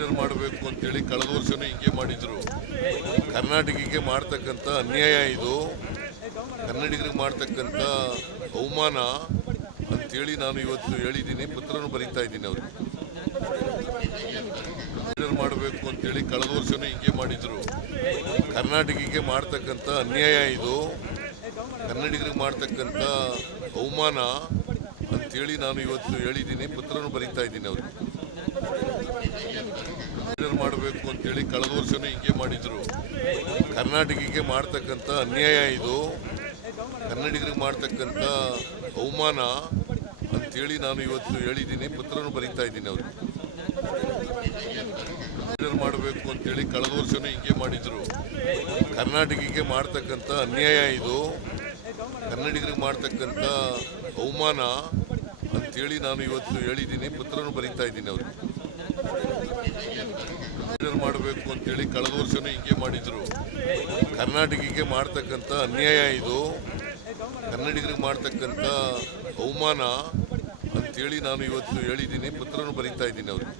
ಮಾಡಬೇಕು ಅಂತೇಳಿ ಕಳೆದ ವರ್ಷನೂ ಹಿಂಗೆ ಮಾಡಿದ್ರು. ಕರ್ನಾಟಕಕ್ಕೆ ಮಾಡ್ತಕ್ಕಂಥ ಅನ್ಯಾಯ ಇದು, ಕನ್ನಡಿಗರಿಗೆ ಮಾಡ್ತಕ್ಕಂಥ ಅವಮಾನ ಅಂತೇಳಿ ನಾನು ಇವತ್ತು ಹೇಳಿದ್ದೀನಿ, ಪತ್ರನೂ ಬರೀತಾ ಇದ್ದೀನಿ ಅವ್ರಿಗೆ. ಮಾಡಬೇಕು ಅಂತೇಳಿ ಕಳೆದ ವರ್ಷನೂ ಹಿಂಗೆ ಮಾಡಿದ್ರು. ಕರ್ನಾಟಕಕ್ಕೆ ಮಾಡ್ತಕ್ಕಂಥ ಅನ್ಯಾಯ ಇದು, ಕನ್ನಡಿಗರಿಗೆ ಮಾಡ್ತಕ್ಕಂಥ ಅವಮಾನ ಅಂತೇಳಿ ನಾನು ಇವತ್ತು ಹೇಳಿದ್ದೀನಿ, ಪತ್ರನೂ ಬರೀತಾ ಇದ್ದೀನಿ ಅವ್ರಿಗೆ. ಮಾಡಬೇಕು ಅಂತೇಳಿ ಕಳೆದ ವರ್ಷನೂ ಹಿಂಗೆ ಮಾಡಿದ್ರು. ಕರ್ನಾಟಕಕ್ಕೆ ಮಾಡ್ತಕ್ಕಂಥ ಅನ್ಯಾಯ ಇದು, ಕನ್ನಡಿಗರಿಗೆ ಮಾಡ್ತಕ್ಕಂಥ ಅವಮಾನ ಅಂತೇಳಿ ನಾನು ಇವತ್ತು ಹೇಳಿದ್ದೀನಿ, ಪತ್ರನೂ ಬರೀತಾ ಇದ್ದೀನಿ ಅವ್ರಿಗೆ. ಮಾಡಬೇಕು ಅಂತೇಳಿ ಕಳೆದ ವರ್ಷನೂ ಹಿಂಗೆ ಮಾಡಿದ್ರು. ಕರ್ನಾಟಕಕ್ಕೆ ಮಾಡ್ತಕ್ಕಂಥ ಅನ್ಯಾಯ ಇದು, ಕನ್ನಡಿಗರಿಗೆ ಮಾಡ್ತಕ್ಕಂಥ ಅವಮಾನ ಅಂತೇಳಿ ನಾನು ಇವತ್ತು ಹೇಳಿದ್ದೀನಿ, ಪತ್ರನೂ ಬರೀತಾ ಇದ್ದೀನಿ ಅವ್ರಿಗೆ. ಮಾಡಬೇಕು ಅಂತೇಳಿ ಕಳೆದ ವರ್ಷನೂ ಹಿಂಗೆ ಮಾಡಿದ್ರು. ಕರ್ನಾಟಕಕ್ಕೆ ಮಾಡ್ತಕ್ಕಂಥ ಅನ್ಯಾಯ ಇದು, ಕನ್ನಡಿಗರಿಗೆ ಮಾಡ್ತಕ್ಕಂಥ ಅವಮಾನ ಅಂತೇಳಿ ನಾನು ಇವತ್ತು ಹೇಳಿದ್ದೀನಿ, ಪತ್ರನೂ ಬರೀತಾ ಇದ್ದೀನಿ ಅವ್ರಿಗೆ.